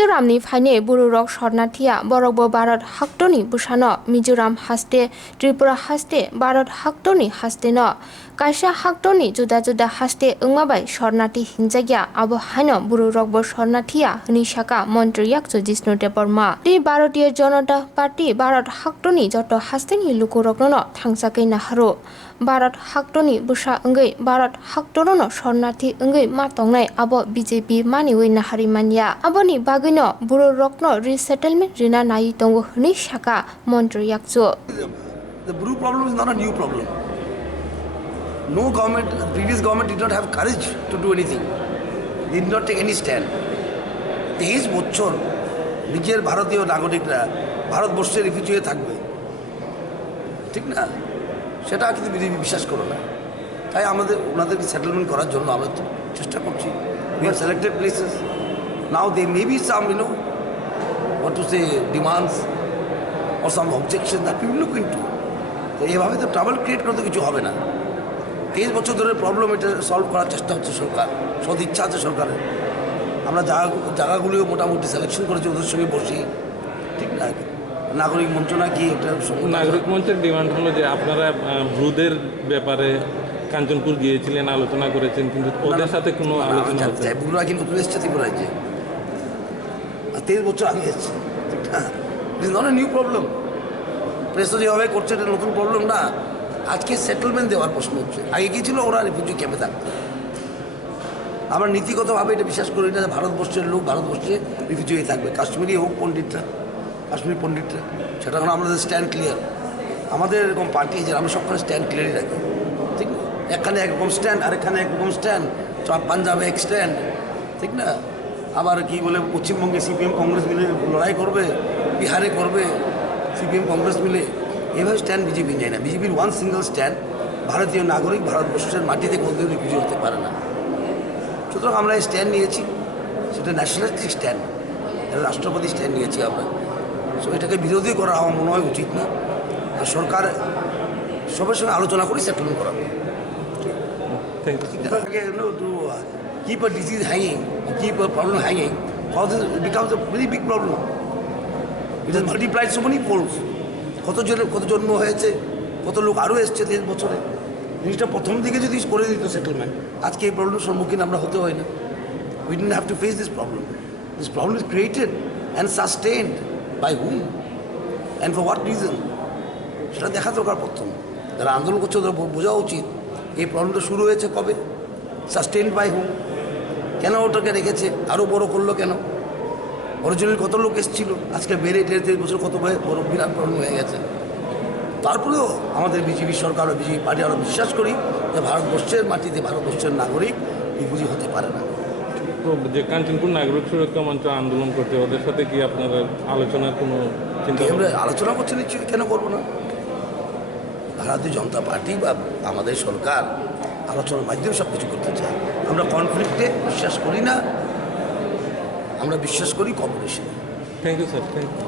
মিজোরামনি ফাইনে বুরুরক শরণার্থীয়া বরকবো ভারত হাক্তনি বুসানো মিজোরাম হাস্তে ত্রিপুরা হাস্তে ভারত হাক্তনি হাস্তে ন কাইসা হাক্তনি जुदा जुदा हास्ते ओंमाबाय शरणार्थी हिंजागिया आबो हाइनो बुरुरकबो शरणार्थिया हनि शाखा मन्त्री याकजो जिष्णु देबर्मा दी भारतीय जनता पार्टी भारत हाक्तनि जत हास्तेनि लुकुरकनो थांसाकै नाहारो भारत हाक्तनि बुसा ओंगै भारत हाक्तरनो शरणार्थी ओंगै मातंनाय आबो बीजेपी मानिवै नाहारि मानिया आबोनि बागैनो बुरुरकनो रिसेटलमेन्ट रिना नायि दंगो हनि शाखा मन्त्री याकजो The Bru problem is not a new problem. No government, previous government did not have courage to do anything. They did not take any stand. 23 বছর নিজের ভারতীয় নাগরিকরা ভারতবর্ষে রিফিউজি হয়ে থাকবে, ঠিক না? সেটা কিন্তু বিজেপি বিশ্বাস করো না। তাই আমাদের ওনাদেরকে সেটেলমেন্ট করার জন্য আমরা চেষ্টা করছি। We have selected places. Now there may be some, what to say, demands or some objections that we will look into. তো এইভাবে তো ট্রাবল ক্রিয়েট করতে কিছু হবে না। 23 বছর ধরে প্রবলেম এটা সলভ করার চেষ্টা হচ্ছে সরকার, সদ ইচ্ছা আছে সরকারের। আমরা জায়গাগুলিও মোটামুটি সিলেকশন করেছি ওদের সঙ্গে বসি, ঠিক না? নাগরিক মন্ত্রণা কি একটা নাগরিক মঞ্চের ডিমান্ড হলো যে আপনারা ব্রুদের ব্যাপারে কাঞ্চনপুর গিয়েছিলেন, আলোচনা করেছেন, কিন্তু ওদের সাথে কোনো আলোচনা হচ্ছে না। ব্রুরা কি নতুন এসছে ত্রিপুরায়? যে 23 বছর আগে এসছে, ঠিক না? It is not a new problem. Press যেভাবে করছে এটা নতুন প্রবলেম না। আজকে সেটেলমেন্ট দেওয়ার প্রশ্ন হচ্ছে। আগে কি ছিল? ওরা রিফিউজি ক্যাম্পে থাকতো। আমরা নীতিগতভাবে এটা বিশ্বাস করি না যে ভারতবর্ষের লোক ভারতবর্ষে রিফিউজি হয়ে থাকবে। কাশ্মীরি হোক পণ্ডিতরা, কাশ্মীরি পণ্ডিতরা, সেটা এখন আমাদের স্ট্যান্ড ক্লিয়ার। আমাদের এরকম পার্টি যে আমরা সবখানে স্ট্যান্ড ক্লিয়ারই রাখি, ঠিক না? এখানে একরকম স্ট্যান্ড আর এখানে একরকম স্ট্যান্ড, পাঞ্জাবে এক স্ট্যান্ড, ঠিক না? আবার কি বলে পশ্চিমবঙ্গে সিপিএম কংগ্রেস মিলে লড়াই করবে, বিহারে করবে সিপিএম কংগ্রেস মিলে, এভাবে স্ট্যান্ড বিজেপি নেয় না। বিজেপির ওয়ান সিঙ্গল স্ট্যান্ড, ভারতীয় নাগরিক ভারতবর্ষের মাটিতে কোনোদিন রিফিউজি হতে পারে না। সুতরাং আমরা এই স্ট্যান্ড নিয়েছি, সেটা ন্যাশনালিস্টিক স্ট্যান্ড, এটা রাষ্ট্রপতি স্ট্যান্ড নিয়েছি আমরা। সো এটাকে বিরোধী করা আমার মনে হয় উচিত না। আর সরকার সবার সঙ্গে আলোচনা করে সেটেলমেন্ট করাবে। To keep a disease hanging, keep a problem hanging, it becomes a very big problem. It has multiplied so many folds. কত জন্ম হয়েছে, কত লোক আরও এসছে 23 বছরে। জিনিসটা প্রথম দিকে যদি করে দিত সেটেলমেন্ট, আজকে এই প্রবলেমের সম্মুখীন আমরা হতে হয় না। We didn't have to face this problem. This problem is created and sustained by whom and for what reason? সেটা দেখা দরকার প্রথম। যারা আন্দোলন করছে ওদের বোঝা উচিত এই প্রবলেমটা শুরু হয়েছে কবে, সাস্টেইনড বাই হুম, কেন ওটাকে রেখেছে, আরও বড় করলো কেন, অরিজিনাল কত লোক এসেছিল, আজকে বেড়ে 23 বছর কত বড় বিরাট প্রবলেম হয়ে গেছে। তারপরেও আমাদের বিজেপি সরকার ও বিজেপি পার্টি আমরা বিশ্বাস করি যে ভারতবর্ষের মাটিতে ভারতবর্ষের নাগরিক রিফিউজি হতে পারে না। যে কাঞ্চনপুর নাগরিক সুরক্ষা মঞ্চ আন্দোলন করছে, ওদের সাথে কি আপনারা আলোচনার কোনো চিন্তা? আমরা আলোচনা করছি নিশ্চয়ই, কেন করবো না? ভারতীয় জনতা পার্টি বা আমাদের সরকার আলোচনার মাধ্যমে সব কিছু করতে চায়। আমরা কনফ্লিক্টে বিশ্বাস করি না, আমরা বিশ্বাস করি কোঅপারেশনে। Thank you sir, thank you.